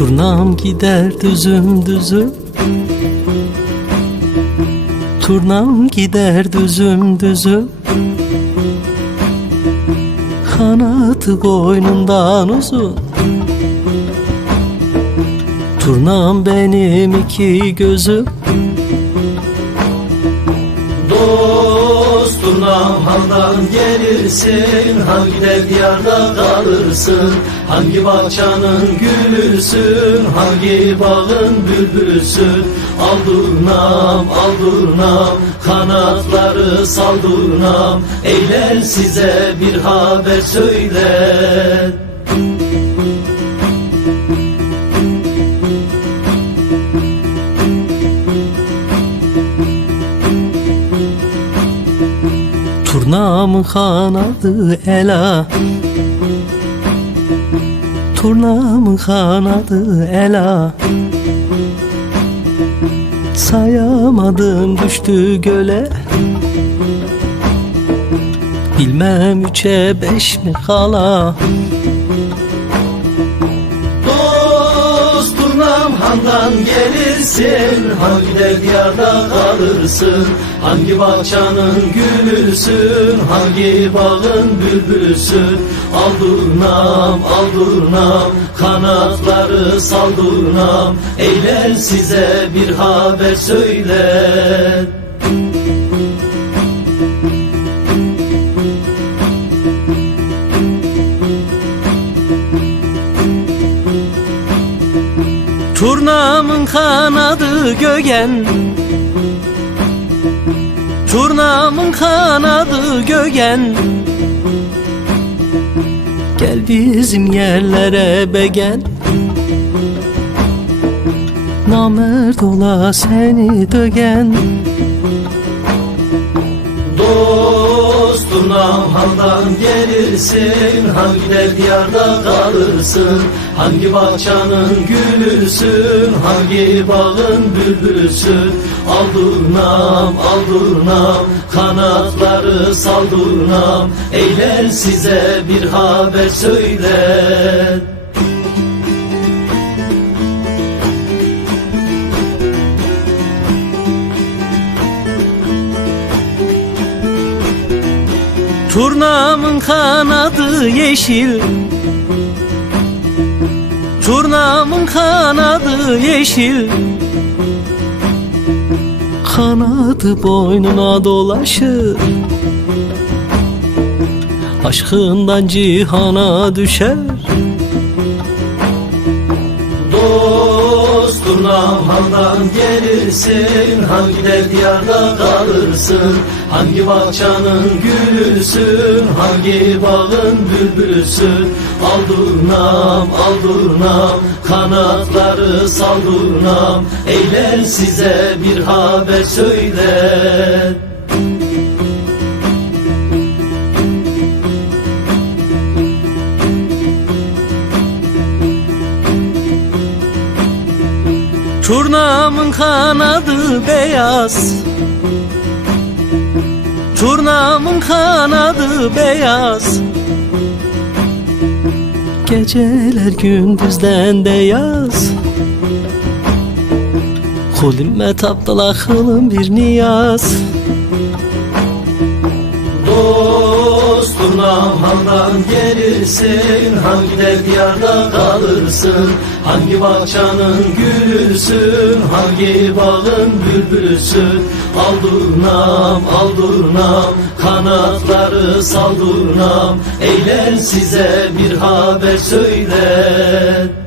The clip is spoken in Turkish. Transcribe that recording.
Turnam gider düzüm düzüm. Turnam gider düzüm düzüm. Kanatı boynundan uzun. Turnam benim iki gözüm haldan gelirsin Hangi de diyarda kalırsın? Hangi bahçanın gülüsün Hangi bağın bülbülüsün? Al durnam, al durnam Kanatları sal durnam. Eyler size bir haber söyler Turnamın kanadı ela. Turnamın kanadı ela. Sayamadım düştü göle. Bilmem üçe beş mi kala turnam handan gelirsin Hangi de diyarda kalırsın? Hangi bahçanın gülüsün Hangi bağın bülbülüsün? Al durnam, al durnam Kanatları sal durnam. Eyler size bir haber söyler Turnamın kanadı gögen. Turnamın kanadı gögen. Gel bizim yerlere begen Namert ola seni dögen. Dost turnam handan gelirsin? Hangi de diyarda kalırsın? Hangi bahçanın gülüsün? Hangi bağın bülbülüsün? Al durnam, al durnam Kanatları sal durnam. Eyler size bir haber söyler Turnamın kanadı yeşil. Turnamın kanadı yeşil. Kanadı boynuna dolaşır. Aşkından cihana düşer Dost turnam handan gelirsin Hangi de diyarda kalırsın? Hangi bahçanın gülüsün Hangi bağın bülbülüsün? Al durnam, al durnam Kanatları sal durnam. Eyler size bir haber söyler Turnamın kanadı beyaz. Turnamın kanadı beyaz. Geceler gündüzden de yaz. Kulümme taptıla kılın bir niyaz. Dost turnam handan gelirsin Hangi de diyarda kalırsın? Hangi bahçanın gülüsün Hangi bağın bülbülüsün? Al durnam, al durnam Kanatları sal durnam. Eyler size bir haber söyler